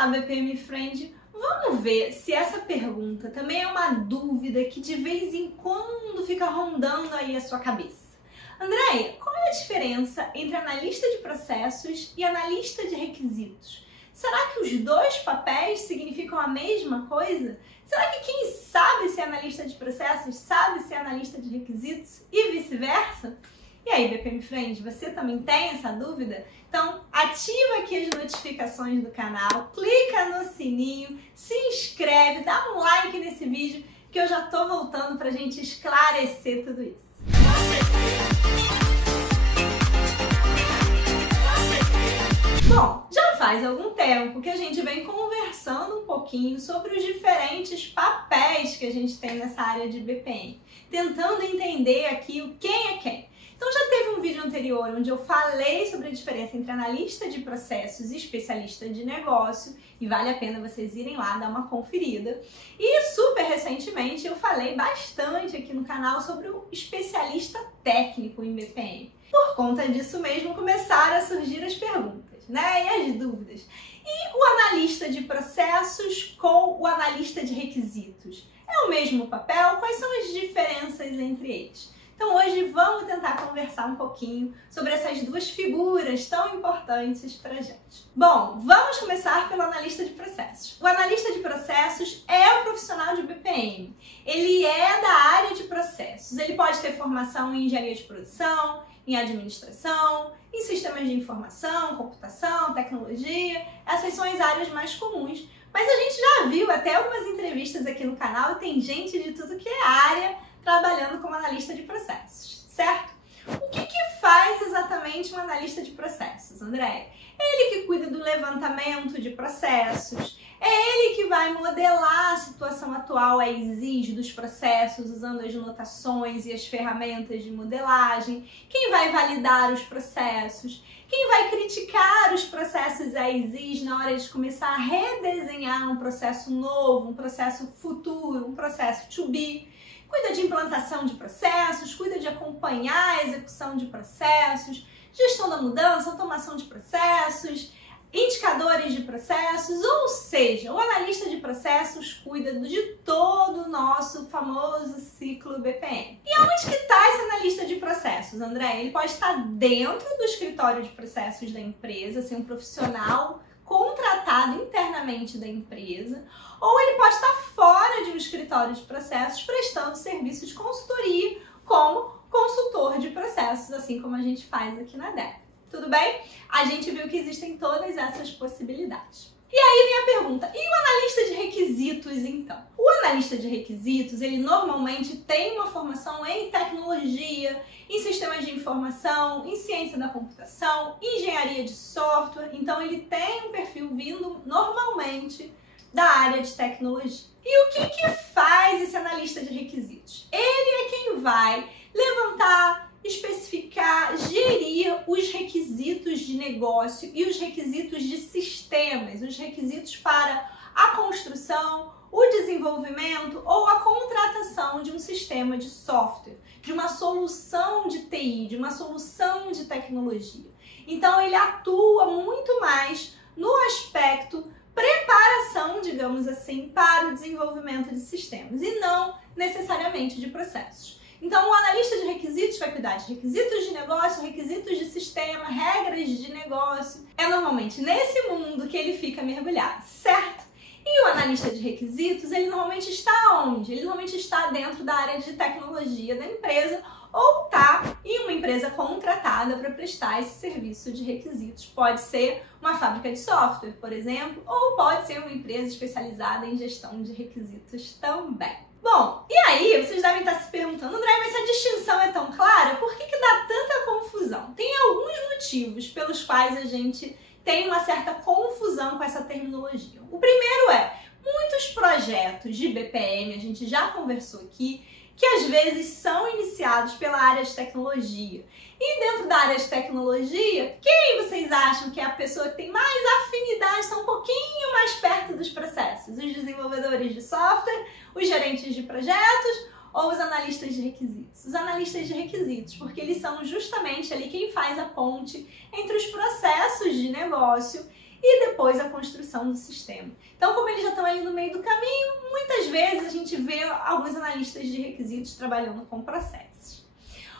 Olá, BPM Friend! Vamos ver se essa pergunta também é uma dúvida que de vez em quando fica rondando aí a sua cabeça. Andréia, qual é a diferença entre analista de processos e analista de requisitos? Será que os dois papéis significam a mesma coisa? Será que quem sabe ser analista de processos sabe ser analista de requisitos e vice-versa? E aí, BPM Friend, você também tem essa dúvida? Então, ativa aqui as notificações do canal, clica no sininho, se inscreve, dá um like nesse vídeo que eu já tô voltando pra gente esclarecer tudo isso. Bom, já faz algum tempo que a gente vem conversando um pouquinho sobre os diferentes papéis que a gente tem nessa área de BPM, tentando entender aqui o quem é quem. Então já teve um vídeo anterior onde eu falei sobre a diferença entre analista de processos e especialista de negócio, e vale a pena vocês irem lá dar uma conferida. E super recentemente eu falei bastante aqui no canal sobre o especialista técnico em BPM. Por conta disso mesmo começaram a surgir as perguntas, né? E as dúvidas. E o analista de processos com o analista de requisitos? É o mesmo papel? Quais são as diferenças entre eles? Então hoje vamos tentar conversar um pouquinho sobre essas duas figuras tão importantes pra gente. Bom, vamos começar pelo analista de processos. O analista de processos é o profissional de BPM. Ele é da área de processos. Ele pode ter formação em engenharia de produção, em administração, em sistemas de informação, computação, tecnologia. Essas são as áreas mais comuns. Mas a gente já viu até algumas entrevistas aqui no canal e tem gente de tudo que é área trabalhando como analista de processos, certo? O que faz exatamente um analista de processos, André? É ele que cuida do levantamento de processos, é ele que vai modelar a situação atual exige dos processos usando as notações e as ferramentas de modelagem, quem vai validar os processos, quem vai criticar os processos exige na hora de começar a redesenhar um processo novo, um processo futuro, um processo to be. Cuida de implantação de processos, cuida de acompanhar a execução de processos, gestão da mudança, automação de processos, indicadores de processos, ou seja, o analista de processos cuida de todo o nosso famoso ciclo BPM. E onde que está esse analista de processos, André? Ele pode estar dentro do escritório de processos da empresa, ser um profissional contratado internamente da empresa, ou ele pode estar fora de um escritório de processos prestando serviço de consultoria como consultor de processos, assim como a gente faz aqui na DEP. Tudo bem? A gente viu que existem todas essas possibilidades. E aí vem a pergunta, e o analista de requisitos então? O analista de requisitos, ele normalmente tem uma formação em tecnologia, em sistemas de informação, em ciência da computação, engenharia de software, então ele tem um perfil vindo normalmente da área de tecnologia. E o que faz esse analista de requisitos? Ele é quem vai levantar, especificar, gerir os requisitos de negócio e os requisitos de sistemas, os requisitos para a construção, o desenvolvimento ou a contratação de um sistema de software, de uma solução de TI, de uma solução de tecnologia. Então ele atua muito mais no aspecto preparação, digamos assim, para o desenvolvimento de sistemas e não necessariamente de processos. Então, o analista de requisitos vai cuidar de requisitos de negócio, requisitos de sistema, regras de negócio. É normalmente nesse mundo que ele fica mergulhado, certo? E o analista de requisitos, ele normalmente está onde? Ele normalmente está dentro da área de tecnologia da empresa ou está em uma empresa contratada para prestar esse serviço de requisitos. Pode ser uma fábrica de software, por exemplo, ou pode ser uma empresa especializada em gestão de requisitos também. Bom, e aí vocês devem estar se perguntando, André, mas se a distinção é tão clara, por que dá tanta confusão? Tem alguns motivos pelos quais a gente tem uma certa confusão com essa terminologia. O primeiro é, muitos projetos de BPM, a gente já conversou aqui, que às vezes são iniciados pela área de tecnologia. E dentro da área de tecnologia, quem vocês acham que é a pessoa que tem mais afinidade, está um pouquinho mais perto dos processos? Os desenvolvedores de software, os gerentes de projetos ou os analistas de requisitos? Os analistas de requisitos, porque eles são justamente ali quem faz a ponte entre os processos de negócio e depois a construção do sistema. Então, como eles já estão ali no meio do caminho, muitas vezes a gente vê alguns analistas de requisitos trabalhando com processos.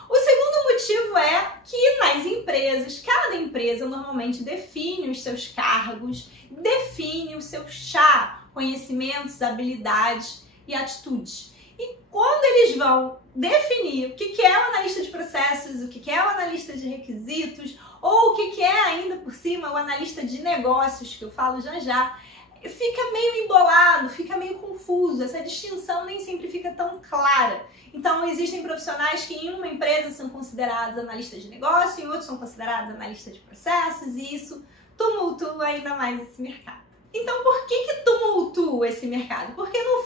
O segundo motivo é que nas empresas, cada empresa normalmente define os seus cargos, define o seu chá, conhecimentos, habilidades e atitudes. E quando eles vão definir o que é o analista de processos, o que é o analista de requisitos, ou o que é ainda por cima o analista de negócios, que eu falo já já, fica meio embolado, fica meio confuso, essa distinção nem sempre fica tão clara. Então, existem profissionais que em uma empresa são considerados analistas de negócio, em outros são considerados analistas de processos, e isso tumultua ainda mais esse mercado. Então, por que tumultua esse mercado? Porque no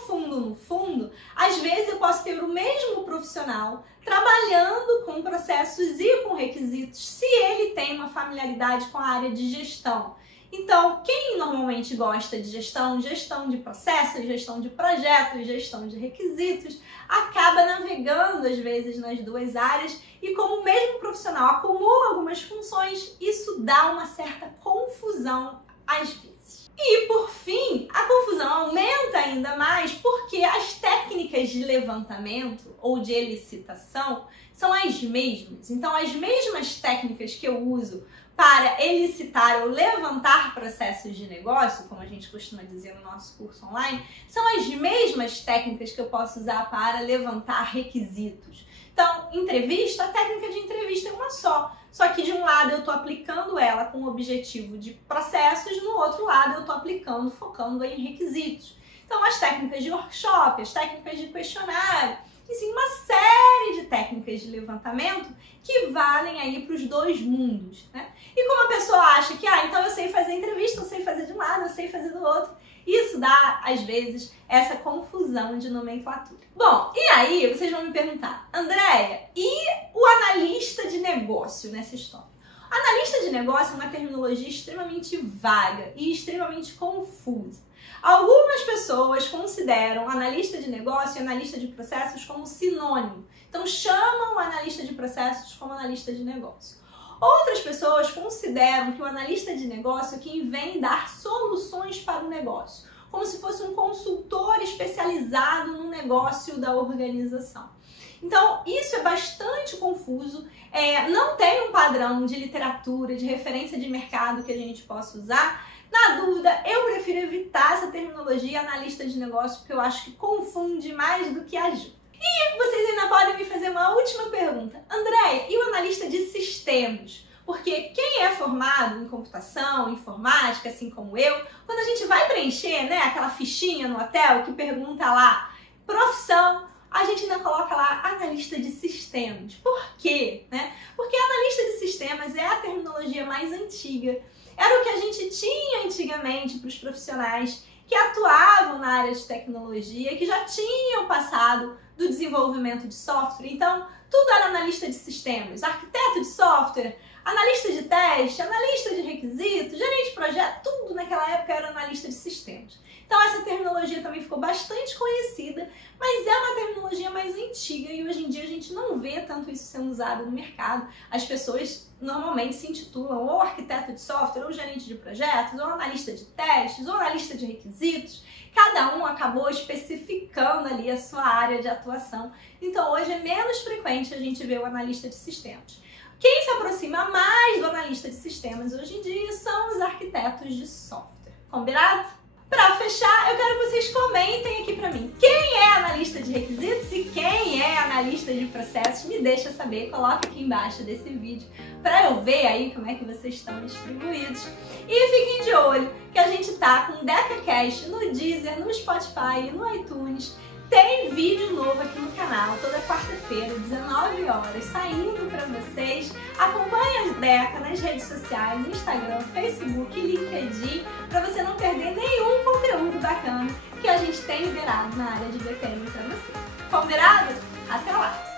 fundo, às vezes eu posso ter o mesmo profissional trabalhando com processos e com requisitos se ele tem uma familiaridade com a área de gestão. Então, quem normalmente gosta de gestão de processos, gestão de projetos, gestão de requisitos, acaba navegando às vezes nas duas áreas e como o mesmo profissional acumula algumas funções, isso dá uma certa confusão às vezes. E, por fim, a confusão aumenta ainda mais porque as técnicas de levantamento ou de elicitação são as mesmas. Então, as mesmas técnicas que eu uso para elicitar ou levantar processos de negócio, como a gente costuma dizer no nosso curso online, são as mesmas técnicas que eu posso usar para levantar requisitos. Então, entrevista, a técnica de entrevista é uma só que de um lado eu estou aplicando ela com o objetivo de processos, no outro lado eu estou aplicando, focando em requisitos. Então, as técnicas de workshop, as técnicas de questionário, enfim, uma série de técnicas de levantamento que valem aí para os dois mundos, né? E como a pessoa acha que, então eu sei fazer entrevista, eu sei fazer de um lado, eu sei fazer do outro, isso dá, às vezes, essa confusão de nomenclatura. Bom, e aí vocês vão me perguntar, Andréia, e o analista de negócio nessa história? Analista de negócio é uma terminologia extremamente vaga e extremamente confusa. Algumas pessoas consideram analista de negócio e analista de processos como sinônimo. Então, chamam o analista de processos como analista de negócio. Outras pessoas consideram que o analista de negócio é quem vem dar soluções para o negócio, como se fosse um consultor especializado no negócio da organização. Então, isso é bastante confuso, não tem um padrão de literatura, de referência de mercado que a gente possa usar. Na dúvida, eu prefiro evitar essa terminologia analista de negócio, porque eu acho que confunde mais do que ajuda. E vocês ainda podem me fazer uma última pergunta. Andréia, e o analista de sistemas? Porque quem é formado em computação, informática, assim como eu, quando a gente vai preencher, aquela fichinha no hotel que pergunta lá, profissão, a gente ainda coloca lá analista de sistemas. Por quê? Porque analista de sistemas é a terminologia mais antiga. Era o que a gente tinha antigamente para os profissionais que atuavam na área de tecnologia, que já tinham passado do desenvolvimento de software. Então, tudo era analista de sistemas, arquiteto de software, analista de teste, analista de requisitos, gerente de projeto, tudo naquela época era analista de sistemas. Então, essa terminologia também ficou bastante conhecida, mas é uma terminologia mais antiga e hoje em dia a gente não vê tanto isso sendo usado no mercado. As pessoas normalmente se intitulam ou arquiteto de software, ou gerente de projetos, ou analista de testes, ou analista de requisitos. Cada um acabou especificando ali a sua área de atuação. Então, hoje é menos frequente a gente ver o analista de sistemas. Quem se aproxima mais do analista de sistemas hoje em dia são os arquitetos de software. Combinado? Para fechar, eu quero que vocês comentem aqui para mim quem é analista de requisitos e quem é analista de processos. Me deixa saber, coloca aqui embaixo desse vídeo para eu ver aí como é que vocês estão distribuídos. E fiquem de olho que a gente tá com o DecaCast no Deezer, no Spotify e no iTunes. Tem vídeo novo aqui no canal, toda quarta-feira, 19 horas, saindo para vocês. Acompanhe a Deca nas redes sociais, Instagram, Facebook e LinkedIn, para você não perder nenhum conteúdo bacana que a gente tem liberado na área de BPM para você. Combinado? Até lá!